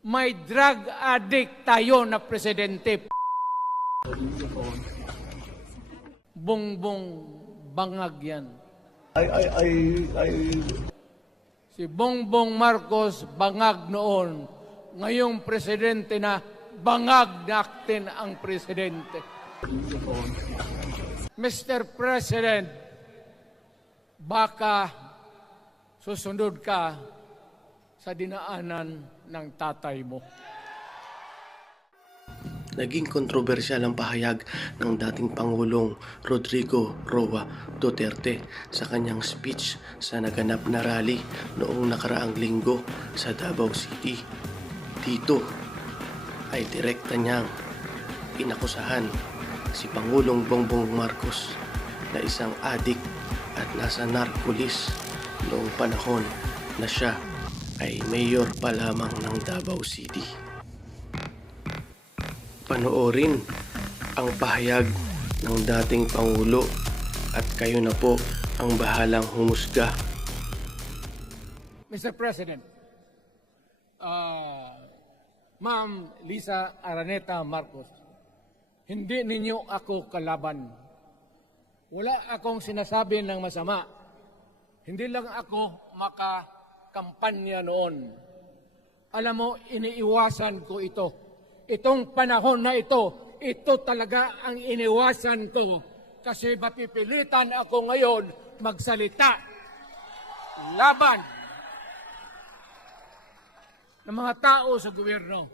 May drug addict tayo na presidente. Bongbong bangag yan. Si Bongbong Marcos bangag noon. Ngayong presidente na bangag natin ang presidente. Mr. President, baka susunod ka sa dinaanan ng tatay mo. Naging kontrobersyal ang pahayag ng dating Pangulong Rodrigo Roa Duterte sa kanyang speech sa naganap na rally noong nakaraang linggo sa Davao City. Dito ay direkta niyang inakusahan si Pangulong Bongbong Marcos na isang adik at nasa narcolis noong panahon na siya ay mayor pa lamang ng Davao City. Panoorin ang pahayag ng dating Pangulo at kayo na po ang bahalang humusga. Mr. President, Ma'am Lisa Araneta Marcos, hindi ninyo ako kalaban. Wala akong sinasabi ng masama. Hindi lang ako makakampanya noon. Alam mo, iniiwasan ko ito. Itong panahon na ito talaga ang iniwasan ko kasi mapipilitan ako ngayon magsalita laban ng mga tao sa gobyerno.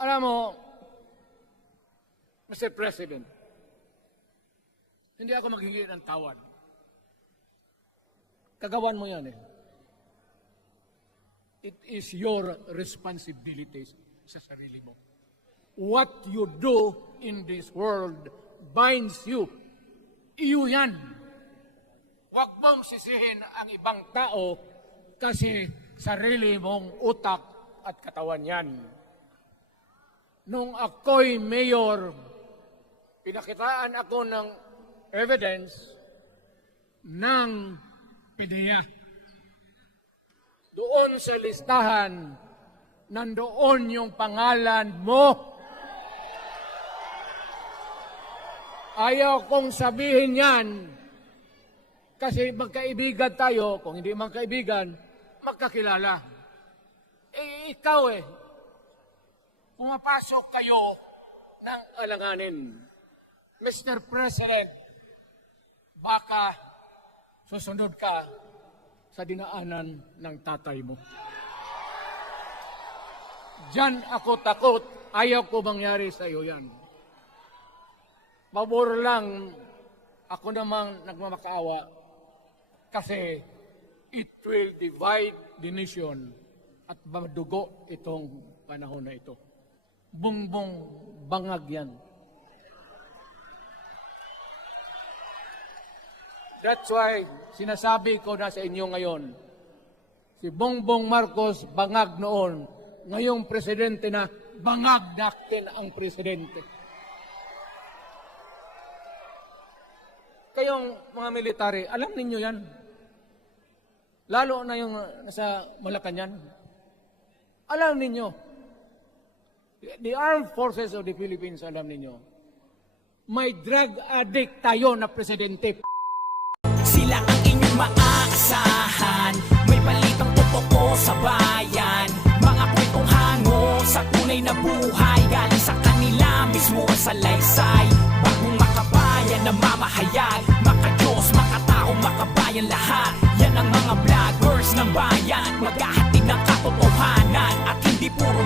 Alam mo, Mr. President, hindi ako maghingi ng tawad. Kagawan mo yan eh. It is your responsibility sa sarili mo. What you do in this world binds you. Iyo yan. Huwag mong sisihin ang ibang tao kasi sarili mong utak at katawan yan. Nung ako'y mayor, pinakitaan ako ng evidence ng PDEA. Doon sa listahan, nandoon yung pangalan mo. Ayaw kong sabihin yan kasi magkaibigan tayo. Kung hindi man kaibigan, magkakilala. Eh, ikaw pumapasok kayo ng alanganin. Mr. President, baka susunod ka sa dinaanan ng tatay mo. Diyan ako takot. Ayaw ko mangyari sa iyo yan. Pabor lang, ako namang nagmamakaawa kasi it will divide the nation at madugo itong panahon na ito. Bongbong bangag yan. That's why sinasabi ko na sa inyo ngayon, si Bongbong Marcos bangag noon, ngayong presidente na bangag natin ang presidente. Kayong mga military, alam ninyo yan. Lalo na yung nasa Malacanang. Alam ninyo. The Armed Forces of the Philippines, alam ninyo. May drug addict tayo na presidente. Sila ang inyong maaasahan. May balitang totoo sa bayan. Mga kwentong hango sa tunay na buhay. Galing sa kanila mismo ang salaysay. Bagong makabayan na mamahayag. Maka-Diyos, makatao, makabayan lahat. Yan ang mga vloggers ng bayan. Maghahatid ng katotohanan at hindi puro